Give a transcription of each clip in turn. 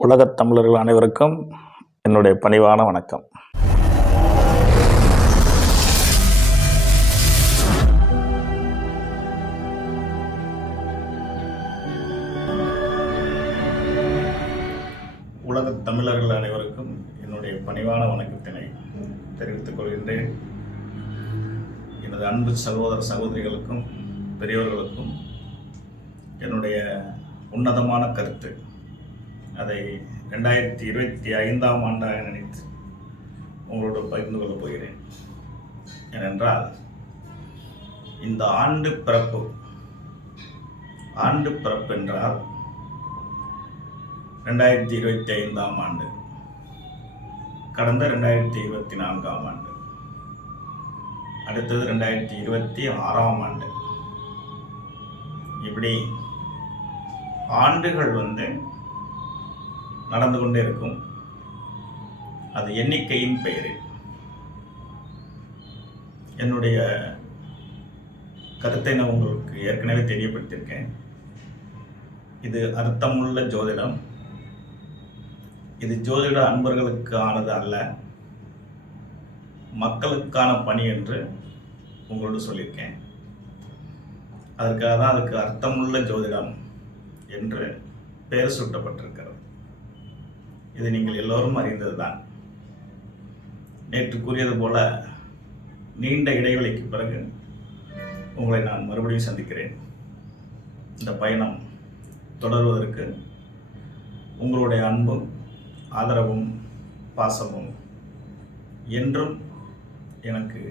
உலகத் தமிழர்கள் அனைவருக்கும் என்னுடைய பணிவான வணக்கம். உலகத் தமிழர்கள் அனைவருக்கும் என்னுடைய பணிவான வணக்கத்தினை தெரிவித்துக் கொள்கின்றேன். எனது அன்பு சகோதர சகோதரிகளுக்கும் பெரியவர்களுக்கும் என்னுடைய உன்னதமான கருத்து. அதை ரெண்டாயிரத்தி இருபத்தி ஐந்தாம் ஆண்டாக நினைத்து உங்களோடு பகிர்ந்து கொள்ளப் போகிறேன். ஏனென்றால் இந்த ஆண்டு பிறப்பு ஆண்டு பிறப்பு என்றால் ரெண்டாயிரத்தி இருபத்தி ஐந்தாம் ஆண்டு கடந்த ரெண்டாயிரத்தி இருபத்தி நான்காம் ஆண்டு அடுத்தது ரெண்டாயிரத்தி இருபத்தி ஆறாம் ஆண்டு. இப்படி ஆண்டுகள் வந்து நடந்து கொண்டே இருக்கும். அது எண்ணிக்கையின் பெயர். என்னுடைய கருத்தை நான் உங்களுக்கு ஏற்கனவே தெரியப்படுத்தியிருக்கேன். இது அர்த்தமுள்ள ஜோதிடம். இது ஜோதிட அன்பர்களுக்கு ஆனது அல்ல. மக்களுக்கான பணி என்று உங்களோடு சொல்லியிருக்கேன். அதற்காக தான் அதுக்கு அர்த்தமுள்ள ஜோதிடம் என்று பெயர் சூட்டப்பட்டிருக்கிறது. இது நீங்கள் எல்லோரும் அறிந்ததுதான். நேற்று கூறியது போல நீண்ட இடைவெளிக்கு பிறகு உங்களை நான் மறுபடியும் சந்திக்கிறேன். இந்த பயணம் தொடர்வதற்கு உங்களுடைய அன்பும் ஆதரவும் பாசமும் என்றும் எனக்கு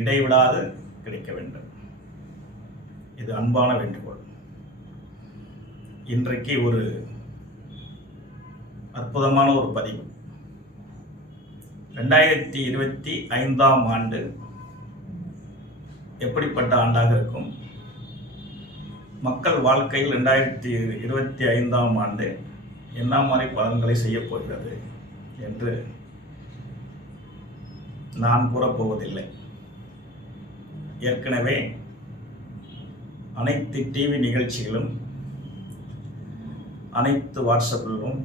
இடைவிடாது கிடைக்க வேண்டும். இது அன்பான வேண்டுகோள். இன்றைக்கு ஒரு அற்புதமான ஒரு பதிவு. ரெண்டாயிரத்தி இருபத்தி ஐந்தாம் ஆண்டு எப்படிப்பட்ட ஆண்டாக இருக்கும்? மக்கள் வாழ்க்கையில் ரெண்டாயிரத்தி இருபத்தி ஐந்தாம் ஆண்டு என்ன மாதிரி பலன்களை செய்யப் போகிறது என்று நான் கூறப்போவதில்லை. ஏற்கனவே அனைத்து டிவி நிகழ்ச்சிகளும் அனைத்து வாட்ஸ்அப்பிலும்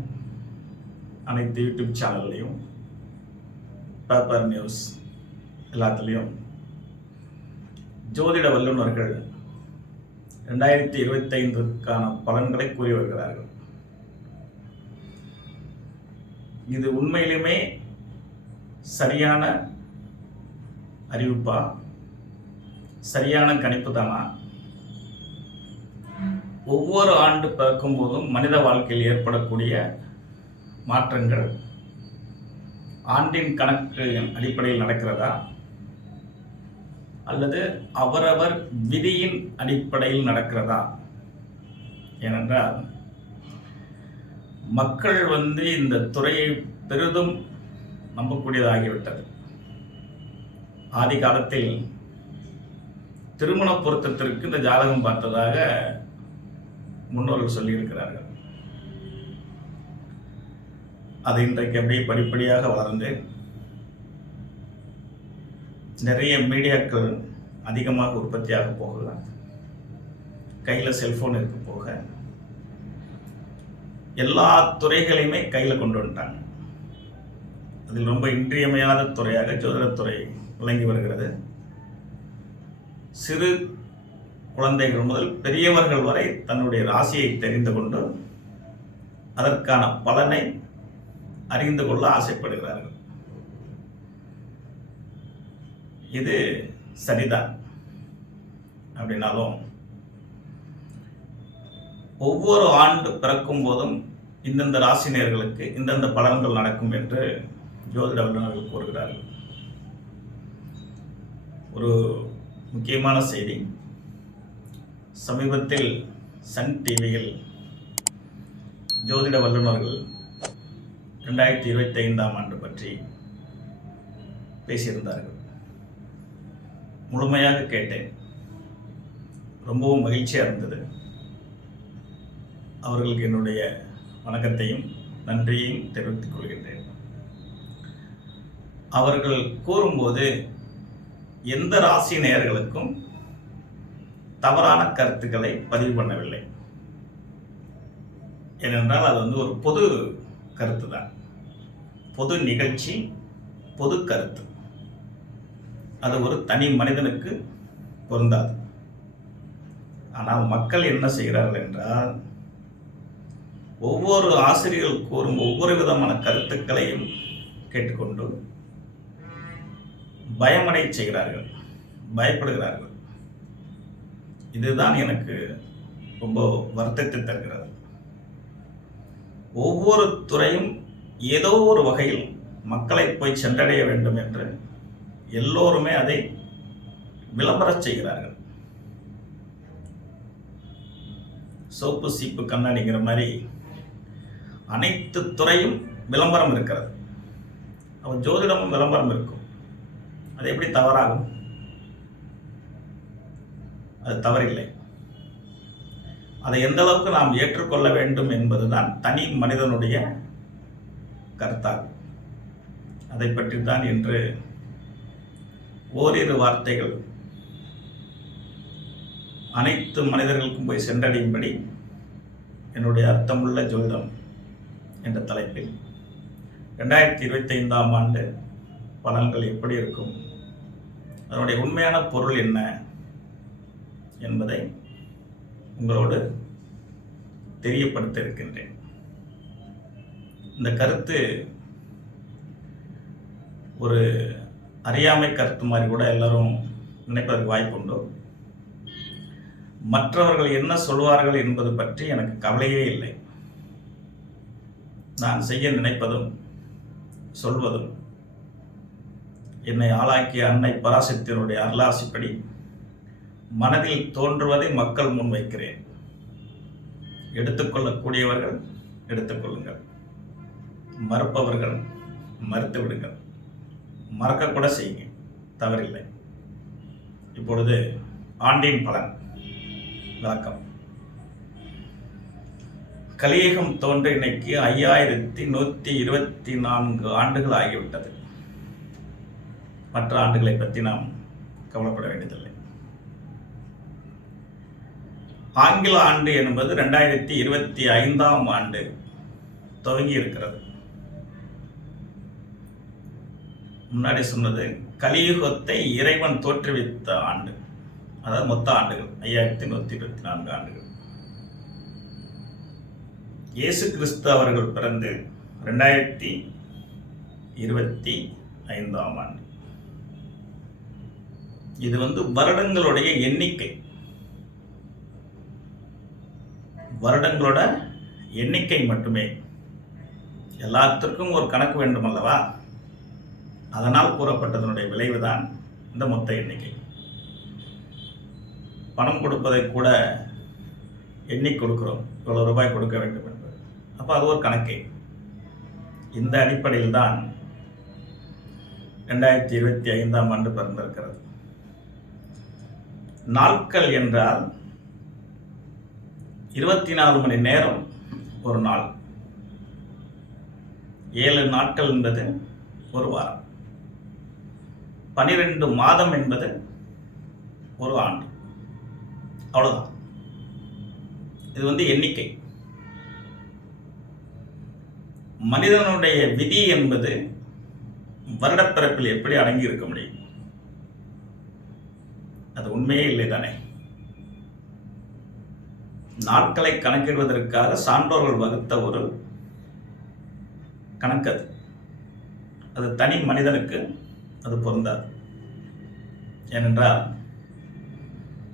அனைத்து யூடியூப் சேனல்லையும் பேப்பர் நியூஸ் எல்லாத்துலேயும் ஜோதிட வல்லுநர்கள் ரெண்டாயிரத்தி இருபத்தைந்துக்கான பலன்களை கூறி வருகிறார்கள். இது உண்மையிலுமே சரியான அறிவிப்பா? சரியான கணிப்பு தானா ஒவ்வொரு ஆண்டு பிறக்கும் போதும் மனித வாழ்க்கையில் ஏற்படக்கூடிய மாற்றங்கள் ஆண்டின் கணக்கு அடிப்படையில் நடக்கிறதா? அல்லது அவரவர் விதியின் அடிப்படையில் நடக்கிறதா? ஏனென்றால் மக்கள் வந்து இந்த துறையை பெரிதும் நம்பக்கூடியதாகிவிட்டது. ஆதி காலத்தில் திருமண பொருத்தத்திற்கு இந்த ஜாதகம் பார்த்ததாக முன்னோர்கள் சொல்லியிருக்கிறார்கள். அது இன்றைக்கு அப்படியே படிப்படியாக வளர்ந்து நிறைய மீடியாக்கள் அதிகமாக உற்பத்தியாக போகலாம் கையில் செல்ஃபோன் இருக்க போக. எல்லா துறைகளையுமே கையில் கொண்டு வந்துட்டாங்க. அதில் ரொம்ப இன்றியமையாத துறையாக ஜோதிடத்துறை விளங்கி வருகிறது. சிறு குழந்தைகள் முதல் பெரியவர்கள் வரை தன்னுடைய ராசியை தெரிந்து கொண்டு அதற்கான பலனை அறிந்து கொள்ள ஆசைப்படுகிறார்கள். இது சரிதான் அப்படின்னாலும் ஒவ்வொரு ஆண்டு பிறக்கும் போதும் இந்தந்த ராசினியர்களுக்கு இந்தந்த பலன்கள் நடக்கும் என்று ஜோதிட வல்லுநர்கள் கூறுகிறார்கள். ஒரு முக்கியமான செய்தி. சமீபத்தில் சன் டிவியில் ஜோதிட வல்லுநர்கள் ரெண்டாயிரத்தி இருபத்தி ஐந்தாம் ஆண்டு பற்றி பேசியிருந்தார்கள். முழுமையாக கேட்டேன். ரொம்பவும் மகிழ்ச்சியாக இருந்தது. அவர்களுக்கு என்னுடைய வணக்கத்தையும் நன்றியையும் தெரிவித்துக் கொள்கின்றேன். அவர்கள் கூறும்போது எந்த ராசி நேயர்களுக்கும் தவறான கருத்துக்களை பதிவு பண்ணவில்லை. ஏனென்றால் அது வந்து ஒரு பொது கருத்து தான் பொது நிகழ்ச்சி பொது கருத்து. அது ஒரு தனி மனிதனுக்கு பொருந்தாது. ஆனால் மக்கள் என்ன செய்கிறார்கள் என்றால் ஒவ்வொரு ஆசிரியர்கள் கூறும் ஒவ்வொரு விதமான கருத்துக்களையும் கேட்டுக்கொண்டு பயமடை செய்கிறார்கள் பயப்படுகிறார்கள். இதுதான் எனக்கு ரொம்ப வருத்தத்தை தருகிறது. ஒவ்வொரு துறையும் ஏதோ ஒரு வகையில் மக்களை போய் சென்றடைய வேண்டும் என்று எல்லோருமே அதை விளம்பரச் செய்கிறார்கள். சோப்பு சீப்பு கண்ணாடிங்கிற மாதிரி அனைத்து துறையும் விளம்பரம் இருக்கிறது. அவன் ஜோதிடமும் விளம்பரம் இருக்கும். அது எப்படி தவறாகும்? அது தவறில்லை. அதை எந்த அளவுக்கு நாம் ஏற்றுக்கொள்ள வேண்டும் என்பதுதான் தனி மனிதனுடைய கருத்தாகும். அதை பற்றி தான் இன்று ஓரிரு வார்த்தைகள் அனைத்து மனிதர்களுக்கும் போய் சென்றடையும்படி என்னுடைய அர்த்தமுள்ள ஜோதிடம் என்ற தலைப்பில் ரெண்டாயிரத்தி இருபத்தைந்தாம் ஆண்டு பலன்கள் எப்படி இருக்கும்? அதனுடைய உண்மையான பொருள் என்ன என்பதை உங்களோடு தெரியப்படுத்த இருக்கின்றேன் இந்த கருத்து ஒரு அறியாமை கருத்து மாதிரி கூட எல்லாரும் நினைப்பதற்கு வாய்ப்புண்டு மற்றவர்கள் என்ன சொல்வார்கள் என்பது பற்றி எனக்கு கவலையே இல்லை. நான் செய்ய நினைப்பதும் சொல்வதும் என்னை ஆளாக்கிய அன்னை பராசக்தியினுடைய அருளாசிப்படி மனதில் தோன்றுவதை மக்கள் முன் வைக்கிறேன் எடுத்துக்கொள்ளக்கூடியவர்கள் எடுத்துக்கொள்ளுங்கள். மறுப்பவர்கள் மறுத்து விடுங்கள் மறக்கக்கூட செய்யுங்க. தவறில்லை. இப்பொழுது ஆண்டின் பலன். விளக்கம். கலியகம் தோன்ற இன்னைக்கு ஐயாயிரத்தி நூற்றி இருபத்தி நான்கு ஆண்டுகள் ஆகிவிட்டது. மற்ற ஆண்டுகளை பற்றி நாம் கவலைப்பட வேண்டியதில்லை. ஆங்கில ஆண்டு என்பது ரெண்டாயிரத்தி இருபத்தி ஐந்தாம் ஆண்டு துவங்கி இருக்கிறது. முன்னாடி சொன்னது கலியுகத்தை இறைவன் தோற்றுவித்த ஆண்டு. அதாவது மொத்த ஆண்டுகள் ஐயாயிரத்தி நூற்றி இருபத்தி நான்கு ஆண்டுகள். இயேசு கிறிஸ்து அவர்கள் பிறந்து ரெண்டாயிரத்தி இருபத்தி ஐந்தாம் ஆண்டு. இது வந்து வருடங்களுடைய எண்ணிக்கை. வருடங்களோட எண்ணிக்கை மட்டுமே. எல்லாத்திற்கும் ஒரு கணக்கு வேண்டும் அல்லவா அதனால் கூறப்பட்டதனுடைய விளைவுதான் இந்த மொத்த எண்ணிக்கை. பணம் கொடுப்பதை கூட எண்ணி கொடுக்குறோம். இவ்வளோ ரூபாய் கொடுக்க வேண்டும் என்பது அப்போ அது ஒரு கணக்கே. இந்த அடிப்படையில் தான் ரெண்டாயிரத்தி இருபத்தி ஐந்தாம் ஆண்டு பிறந்திருக்கிறது. நாட்கள் என்றால் இருபத்தி நாலு மணி நேரம் ஒரு நாள். ஏழு நாட்கள் என்பது ஒரு வாரம். பனிரெண்டு மாதம் என்பது ஒரு ஆண்டு. அவ்வளோதான் இது வந்து எண்ணிக்கை. மனிதனுடைய விதி என்பது வருடப்பிறப்பில் எப்படி அடங்கி இருக்க முடியும்? அது உண்மையே இல்லை தானே நாட்களை கணக்கிடுவதற்காக சான்றோர்கள் வகுத்த ஒரு கணக்கு அது. அது தனி மனிதனுக்கு அது பொருந்தாது. ஏனென்றால்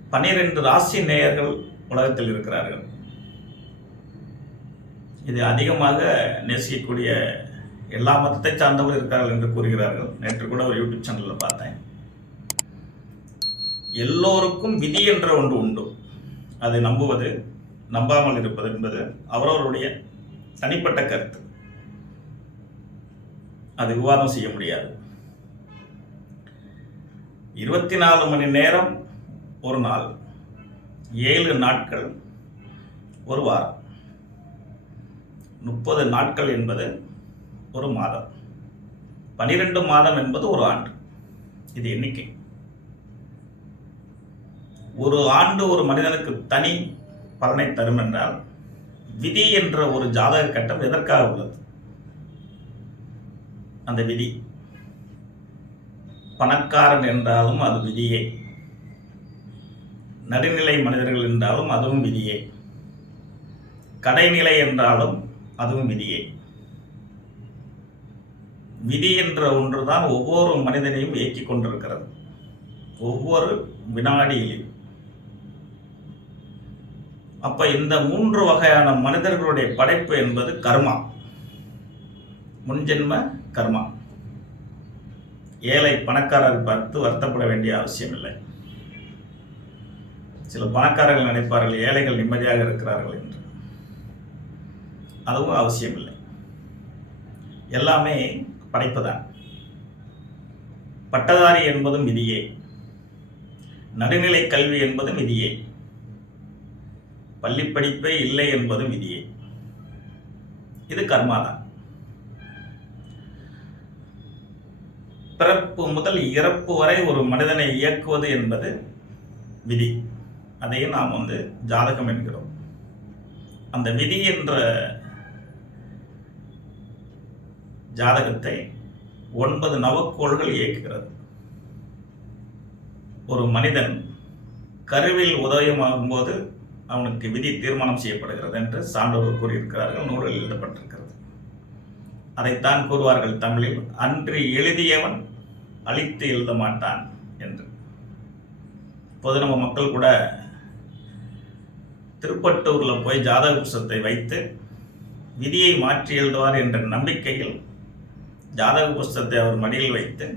பன்னிரெண்டு ராசி நேயர்கள் உலகத்தில் இருக்கிறார்கள். இது அதிகமாக நேசிக்கக்கூடிய எல்லா மதத்தை சார்ந்தவர்கள் இருக்கிறார்கள் என்று கூறுகிறார்கள். நேற்று கூட ஒரு யூடியூப் சேனலில் பார்த்தேன். எல்லோருக்கும் விதி என்ற ஒன்று உண்டு. அதை நம்புவது நம்பாமல் இருப்பது என்பது அவரவருடைய தனிப்பட்ட கருத்து. அது விவாதம் செய்ய முடியாது. இருபத்தி நாலு மணி நேரம் ஒரு நாள். ஏழு நாட்கள் ஒரு வாரம். முப்பது நாட்கள் என்பது ஒரு மாதம். பனிரெண்டு மாதம் என்பது ஒரு ஆண்டு. இது எண்ணிக்கை. ஒரு ஆண்டு ஒரு மனிதனுக்கு தனி பலனை தரும் என்றால் விதி என்ற ஒரு ஜாதக கட்டம் எதற்காக உள்ளது? அந்த விதி. பணக்காரன் என்றாலும் அது விதியே. நடுநிலை மனிதர்கள் என்றாலும் அதுவும் விதியே. கடைநிலை என்றாலும் அதுவும் விதியே. விதி என்ற ஒன்றுதான் ஒவ்வொரு மனிதனையும் இயக்கிக் கொண்டிருக்கிறது. ஒவ்வொரு வினாடியிலும். அப்ப இந்த மூன்று வகையான மனிதர்களுடைய படைப்பு என்பது கர்மா. முன்ஜென்ம கர்மா. ஏழை பணக்காரர் பார்த்து வருத்தப்பட வேண்டிய அவசியம் இல்லை சில பணக்காரர்கள் நினைப்பார்கள் ஏழைகள் நிம்மதியாக இருக்கிறார்கள் என்று. அதுவும் அவசியம் இல்லை எல்லாமே படைப்புதான். பட்டதாரி என்பதும் விதியே. நடுநிலை கல்வி என்பதும் விதியே. பள்ளி படிப்பே இல்லை என்பதும் விதியே. இது கர்மாதான். பிறப்பு முதல் இறப்பு வரை ஒரு மனிதனை இயக்குவது என்பது விதி. அதையும் நாம் வந்து ஜாதகம் என்கிறோம். அந்த விதி என்ற ஜாதகத்தை ஒன்பது நவக்கோள்கள் இயக்குகிறது. ஒரு மனிதன் கருவில் உதயமாகும் போது அவனுக்கு விதி தீர்மானம் செய்யப்படுகிறது என்று சான்றோர் கூறியிருக்கிறார்கள் நூலில் எழுதப்பட்டிருக்கிறது. அதைத்தான் கூறுவார்கள் தமிழில் அன்று எழுதியவன் அழித்து எழுத மாட்டான் என்று. இப்போது நம்ம மக்கள் கூட திருப்பட்டூரில் போய் ஜாதக புஸ்தத்தை வைத்து விதியை மாற்றி எழுதுவார் என்ற நம்பிக்கையில் ஜாதக புஸ்தத்தை அவர் மடியில் வைத்து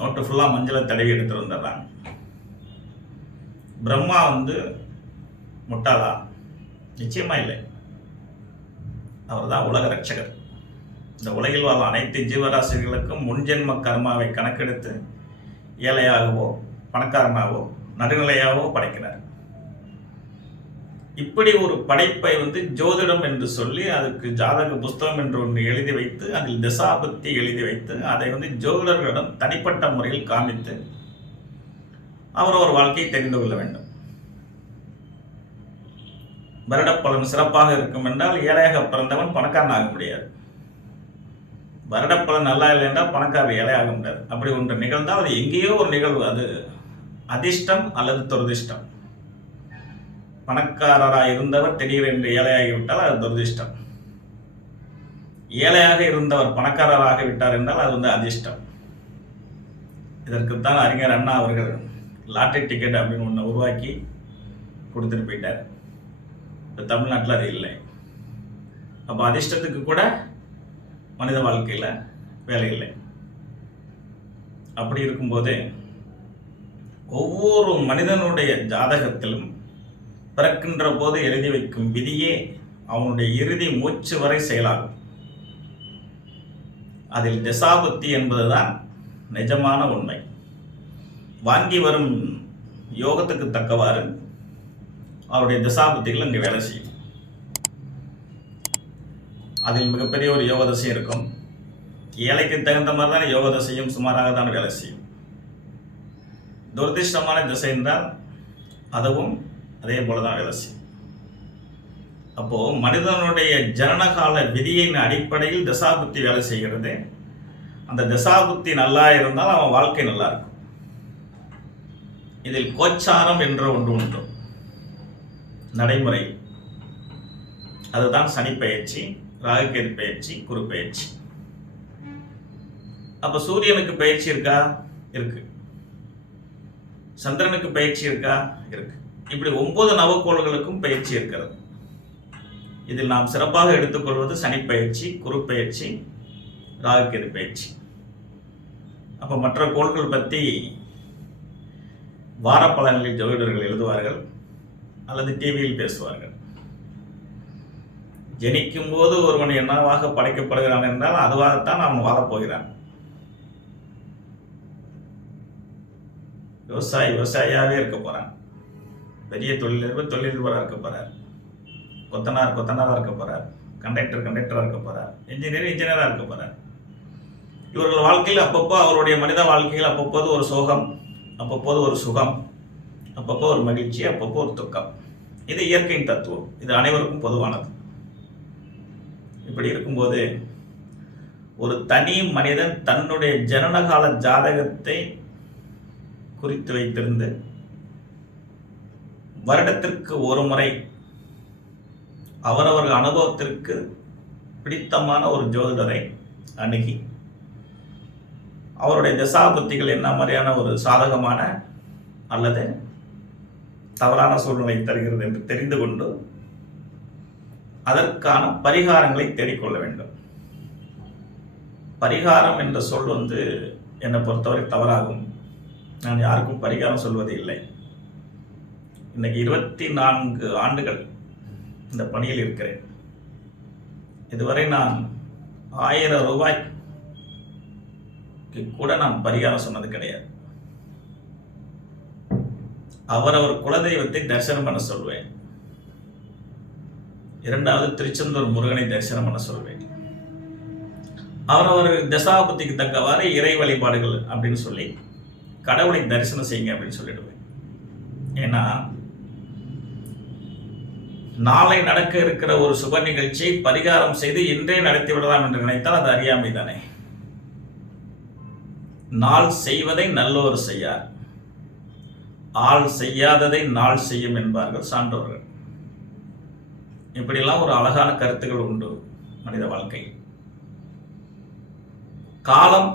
நோட்டு ஃபுல்லாக மஞ்சளை தடவி எடுத்துட்டு வந்துடுறாங்க. பிரம்மா வந்து முட்டாளா? நிச்சயமா இல்லை. அவர் தான் உலக ரட்சகர். இந்த உலகில் வாழும் அனைத்து ஜீவராசிகளுக்கும் முன்ஜென்ம கர்மாவை கணக்கெடுத்து ஏழையாகவோ பணக்காரனாகவோ நடுநிலையாகவோ படைக்கிறார். இப்படி ஒரு படைப்பை வந்து ஜோதிடம் என்று சொல்லி அதுக்கு ஜாதக புஸ்தகம் என்று ஒன்று எழுதி வைத்து அதில் திசாபத்தி எழுதி வைத்து அதை வந்து ஜோதிடர்களிடம் தனிப்பட்ட முறையில் காமித்து அவர் ஒரு வாழ்க்கையை தெரிந்து கொள்ள வேண்டும். வருடப்பலன் சிறப்பாக இருக்கும் என்றால் ஏழையாக பிறந்தவன் பணக்காரன் ஆக முடியாது. வருடப்பலன் நல்லா இல்லை என்றால் பணக்காரர் ஏழையாக முடியாது. அப்படி ஒன்று நிகழ்ந்தால் அது எங்கேயோ ஒரு நிகழ்வு. அது அதிர்ஷ்டம் அல்லது துரதிர்ஷ்டம். பணக்காரராக இருந்தவர் திடீரென்று ஏழையாகிவிட்டால் அது துரதிர்ஷ்டம். ஏழையாக இருந்தவர் பணக்காரராக விட்டார் என்றால் அது வந்து அதிர்ஷ்டம். இதற்குத்தான் அறிஞர் அண்ணா அவர்கள் லாட்டரி டிக்கெட் அப்படின்னு ஒன்று உருவாக்கி கொடுத்துட்டு போயிட்டார். இப்போ தமிழ்நாட்டில் அது இல்லை. அப்போ அதிர்ஷ்டத்துக்கு கூட மனித வாழ்க்கையில் வேலை இல்லை. அப்படி இருக்கும்போது ஒவ்வொரு மனிதனுடைய ஜாதகத்திலும் பிறக்கின்ற போது எழுதி வைக்கும் விதியே அவனுடைய இறுதி மூச்சு வரை செயலாகும். அதில் தசாபுத்தி என்பதுதான் நிஜமான உண்மை. வாங்கி வரும் யோகத்துக்கு தக்கவாறு அவருடைய தசாபுத்திகள் அங்கே வேலை செய்யும். அதில் மிகப்பெரிய ஒரு யோக தசை இருக்கும். ஏழைக்கு தகுந்த மாதிரி தான் யோக தசையும் சுமாராக தான் வேலை செய்யும். துரதிருஷ்டமான திசை என்றால் அதுவும் அதே போல தான் வேலை செய்யும். அப்போ மனிதனுடைய ஜனனகால விதியின் அடிப்படையில் தசாபுத்தி வேலை செய்கிறது. அந்த தசாபுத்தி நல்லா இருந்தால் அவன் வாழ்க்கை நல்லா இருக்கும். இதில் கோச்சாரம் என்ற ஒன்று உண்டு. நடைமுறை. அதுதான் சனி பயிற்சி ராகுகேது பயிற்சி குரு பயிற்சி அப்ப சூரியனுக்கு பயிற்சி இருக்கா? இருக்கு. சந்திரனுக்கு பயிற்சி இருக்கா? இருக்கு. இப்படி ஒன்பது நவக்கோள்களுக்கும் பயிற்சி இருக்கிறது. இதில் நாம் சிறப்பாக எடுத்துக்கொள்வது சனி பயிற்சி குரு பயிற்சி ராகுகேது பயிற்சி அப்போ மற்ற கோள்கள் பற்றி வாரப்பலன்களில் ஜோதிடர்கள் எழுதுவார்கள் அல்லது டிவியில் பேசுவார்கள். ஜெனிக்கும் போது ஒருவன் என்னவாக படைக்கப்படுகிறான் என்றால் அதுவாகத்தான் அவன் வாழப்போகிறான். விவசாயி விவசாயியாகவே இருக்க போகிறான் பெரிய தொழிலதிபர் தொழிலதிபராக இருக்க போறார். கொத்தனார் கொத்தனாராக இருக்க போகிறார் கண்டக்டர் கண்டக்டராக இருக்க போகிறார் இன்ஜினியர் இன்ஜினியராக இருக்க போறார். இவர்கள் வாழ்க்கையில் அப்பப்போ அவருடைய மனித வாழ்க்கையில் அப்பப்போது ஒரு சோகம் அப்பப்போது ஒரு சுகம் அப்பப்போ ஒரு மகிழ்ச்சி அப்பப்போ ஒரு துக்கம். இது இயற்கையின் தத்துவம். இது அனைவருக்கும் பொதுவானது. இப்படி இருக்கும்போது ஒரு தனி மனிதன் தன்னுடைய ஜனனகால ஜாதகத்தை குறித்து வைத்திருந்து வருடத்திற்கு ஒரு முறை அவரவர்கள் அனுபவத்திற்கு பிடித்தமான ஒரு ஜோதிடரை அணுகி அவருடைய தசாபுத்திகள் என்ன மாதிரியான ஒரு சாதகமான அல்லது தவறான சூழ்நிலை தருகிறது என்று தெரிந்து கொண்டு அதற்கான பரிகாரங்களை தேடிக்கொள்ள வேண்டும். பரிகாரம் என்ற சொல் வந்து என்னை பொறுத்தவரை தவறாகும். நான் யாருக்கும் பரிகாரம் சொல்வது இல்லை இன்னைக்கு இருபத்தி நான்கு ஆண்டுகள் இந்த பணியில் இருக்கிறேன். இதுவரை நான் ஆயிரம் ரூபாய் கூட நான் பரிகாரம் சொன்னது கிடையாது. அவரவர் குலதெய்வத்தை தரிசனம் பண்ண சொல்வேன். இரண்டாவது திருச்செந்தூர் முருகனை தரிசனம் பண்ண சொல்வேன். அவரவர் தசாபத்திக்கு தக்கவாறு இறை வழிபாடுகள் அப்படின்னு சொல்லி கடவுளை தரிசனம் செய்யுங்க அப்படின்னு சொல்லிடுவேன். ஏன்னா நாளை நடக்க இருக்கிற ஒரு சுப நிகழ்ச்சியை பரிகாரம் செய்து இன்றே நடத்தி விடலாம் என்று நினைத்தால் அது அறியாமை தானே. நாள் செய்வதை நல்லோர் செய்யார். ஆள் செய்யாததை நாள் செய்யும் என்பார்கள் சான்றோர்கள். இப்படியெல்லாம் ஒரு அழகான கருத்துக்கள் உண்டு மனித வாழ்க்கை காலம்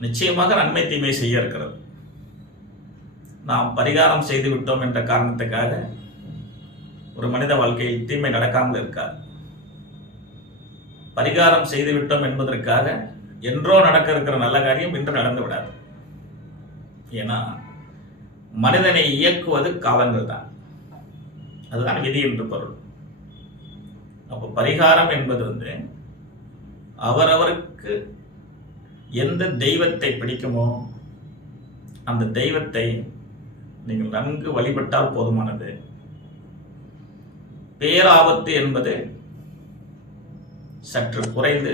நிச்சயமாக நன்மை தீமை செய்ய இருக்கிறது. நாம் பரிகாரம் செய்து விட்டோம் என்ற காரணத்துக்காக ஒரு மனித வாழ்க்கையில் தீமை நடக்காமல் இருக்காது. பரிகாரம் செய்து விட்டோம் என்பதற்காக என்றோ நடக்க இருக்கிற நல்ல காரியம் இன்று நடந்து விடாது ஏன்னா மனிதனை இயக்குவது காலங்கள் தான் அதுதான் விதி என்று பொருள். அப்போ பரிகாரம் என்பது வந்து அவரவருக்கு எந்த தெய்வத்தை பிடிக்குமோ அந்த தெய்வத்தை நீங்கள் நன்கு வழிபட்டால் போதுமானது. பேராபத்து என்பது சற்று குறைந்து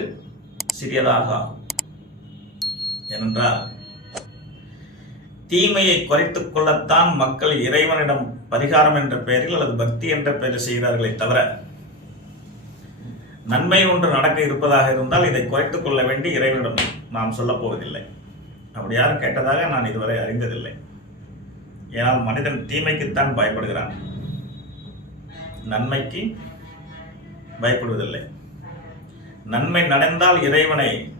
சிறியதாக ஆகும். ஏனென்றால் தீமையை குறைத்துக் கொள்ளத்தான் மக்கள் இறைவனிடம் பரிகாரம் என்ற பெயரில் அல்லது பக்தி என்ற பெயரில் செய்கிறார்களே தவிர நன்மை ஒன்று நடக்க இருப்பதாக இருந்தால் இதை குறைத்துக் கொள்ள வேண்டி இறைவனிடம் நாம் சொல்லப் போவதில்லை. அப்படி யாரும் கேட்டதாக நான் இதுவரை அறிந்ததில்லை. ஏனால் மனிதன் தீமைக்குத்தான் பயப்படுகிறான். நன்மைக்கு பயப்படுவதில்லை. நன்மை நடந்தால் இறைவனை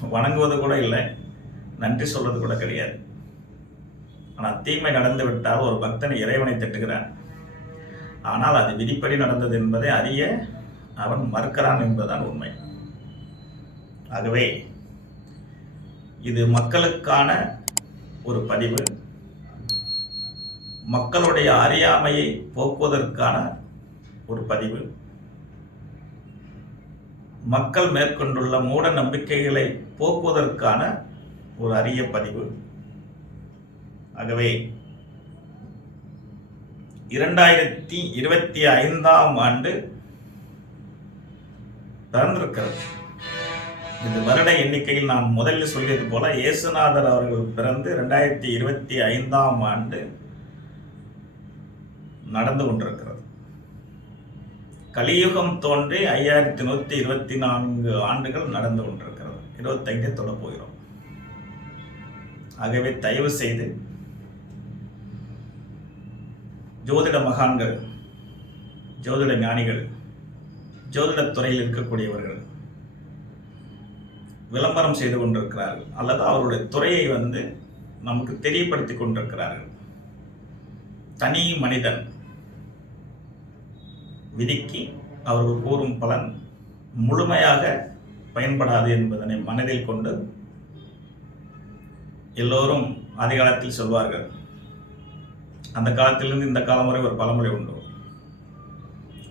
வணங்குவது கூட இல்லை. நன்றி சொல்றது கூட கிடையாது. ஆனால் தீமை நடந்து விட்டால் ஒரு பக்தன் இறைவனை திட்டுகிறான். ஆனால் அது விதிப்படி நடந்தது என்பதை அறிய அவன் மறுக்கிறான் என்பதுதான் உண்மை. ஆகவே இது மக்களுக்கான ஒரு பதிவு. மக்களுடைய அறியாமையை போக்குவதற்கான ஒரு பதிவு. மக்கள் மேற்கொண்டுள்ள மூட நம்பிக்கைகளை போக்குவதற்கான ஒரு அரிய பதிவு. ஆகவே இரண்டாயிரத்தி இருபத்தி ஐந்தாம் ஆண்டு பிறந்திருக்கிறது. இந்த வருட எண்ணிக்கையில் நான் முதலில் சொல்லியது போல இயேசுநாதர் அவர்கள் பிறந்து ரெண்டாயிரத்தி இருபத்தி ஐந்தாம் ஆண்டு நடந்து கொண்டிருக்கிறது. கலியுகம் தோன்றி ஐயாயிரத்தி நூற்றி இருபத்தி நான்கு ஆண்டுகள் நடந்து கொண்டிருக்கிறது. இருபத்தைந்தே தொட போகிறோம் ஆகவே தயவு செய்து ஜோதிட மகான்கள் ஜோதிட ஞானிகள் ஜோதிடத் துறையில் இருக்கக்கூடியவர்கள் விளம்பரம் செய்து கொண்டிருக்கிறார்கள் அல்லது அவருடைய துறையை வந்து நமக்கு தெரியப்படுத்தி கொண்டிருக்கிறார்கள். தனி மனிதன் விதிக்கு அவர்கள் கூறும் பலன் முழுமையாக பயன்படாது என்பதனை மனதில் கொண்டு எல்லோரும் அதிகாலத்தில் சொல்வார்கள் அந்த காலத்திலிருந்து இந்த காலம் வரை ஒரு பழமொழி உண்டு.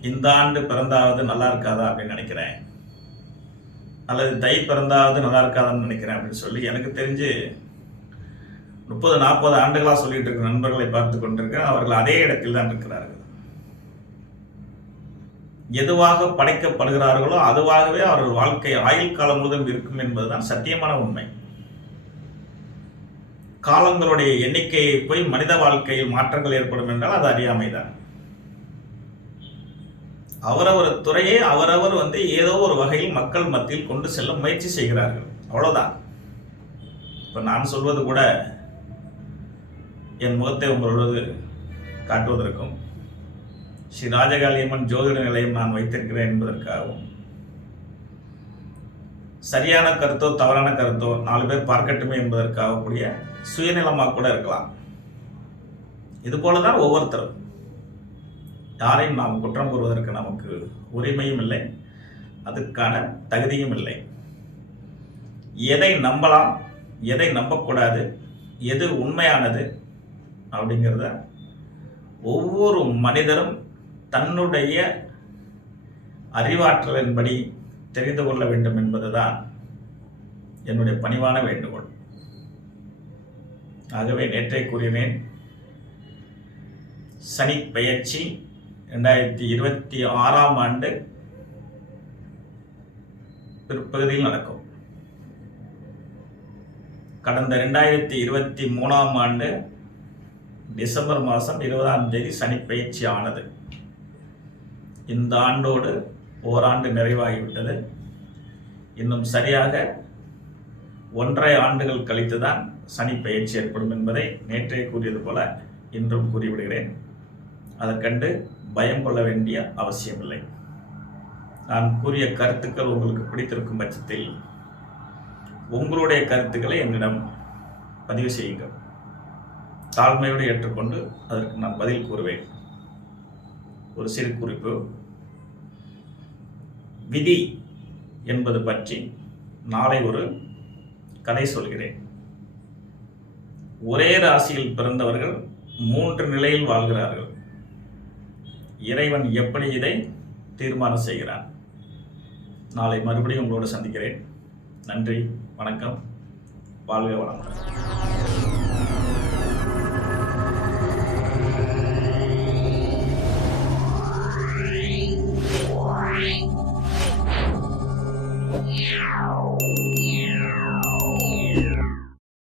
இந்த ஆண்டு பிறந்தாவது நல்லா இருக்காதா? அப்படின்னு நினைக்கிறேன். அல்லது தை பிறந்தாவது நல்லா இருக்காதான்னு நினைக்கிறேன் அப்படின்னு சொல்லி எனக்கு தெரிஞ்சு முப்பது நாற்பது ஆண்டுகளாக சொல்லிட்டு இருக்கிற நண்பர்களை பார்த்து கொண்டிருக்கிறேன் அவர்கள் அதே இடத்தில் தான் இருக்கிறார்கள். எதுவாக படைக்கப்படுகிறார்களோ அதுவாகவே அவர்கள் வாழ்க்கை ஆயுள் காலம் முழுவதும் இருக்கும் என்பதுதான் சத்தியமான உண்மை. காலங்களுடைய எண்ணிக்கையை போய் மனித வாழ்க்கையில் மாற்றங்கள் ஏற்படும் என்றால் அது அறியாமைதான். அவரவர் துறையை அவரவர் வந்து ஏதோ ஒரு வகையில் மக்கள் மத்தியில் கொண்டு செல்ல முயற்சி செய்கிறார்கள். அவ்வளோதான் இப்போ நான் சொல்வது கூட என் முகத்தை உங்களோடு காட்டுவதற்கும் ஸ்ரீ ராஜகாளியம்மன் ஜோதிட நிலையம் நான் வைத்திருக்கிறேன் என்பதற்காகவும் சரியான கருத்தோ தவறான கருத்தோ நாலு பேர் பார்க்கட்டுமே என்பதற்காக கூடிய சுயநலமாக கூட இருக்கலாம். இது போல தான் ஒவ்வொருத்தரும். யாரையும் நாம் குற்றம் கூறுவதற்கு நமக்கு உரிமையும் இல்லை அதுக்கான தகுதியும் இல்லை. எதை நம்பலாம் எதை நம்பக்கூடாது எது உண்மையானது அப்படிங்கிறத ஒவ்வொரு மனிதரும் தன்னுடைய அறிவாற்றலின்படி தெரிந்து கொள்ள வேண்டும் என்பதுதான் என்னுடைய பணிவான வேண்டுகோள். ஆகவே நேற்றே கூறினேன். சனி பெயர்ச்சி ரெண்டாயிரத்தி இருபத்தி ஆறாம் ஆண்டு பிற்பகுதியில் நடக்கும். கடந்த ரெண்டாயிரத்தி இருபத்தி மூணாம் ஆண்டு டிசம்பர் மாதம் இருபதாம் தேதி சனி பயிற்சி ஆனது. இந்த ஆண்டோடு ஓராண்டு நிறைவாகிவிட்டது. இன்னும் சரியாக ஒன்றரை ஆண்டுகள் கழித்து தான் சனி பயிற்சி ஏற்படும் என்பதை நேற்றே கூறியது போல இன்றும் கூறிவிடுகிறேன். அதற்கண்டு பயம் கொள்ள வேண்டிய அவசியமில்லை. நான் கூறிய கருத்துக்கள் உங்களுக்கு பிடித்திருக்கும் பட்சத்தில் உங்களுடைய கருத்துக்களை என்னிடம் பதிவு செய்யுங்கள். தாழ்மையோடு ஏற்றுக்கொண்டு அதற்கு நான் பதில் கூறுவேன். ஒரு சிறு குறிப்பு. விதி என்பது பற்றி நாளை ஒரு கதை சொல்கிறேன். ஒரே ராசியில் பிறந்தவர்கள் மூன்று நிலையில் வாழ்கிறார்கள். இறைவன் எப்படி இதை தீர்மானம் செய்கிறான்? நாளை மறுபடியும் உங்களோடு சந்திக்கிறேன். நன்றி வணக்கம் வாழ்க வளமுடன்.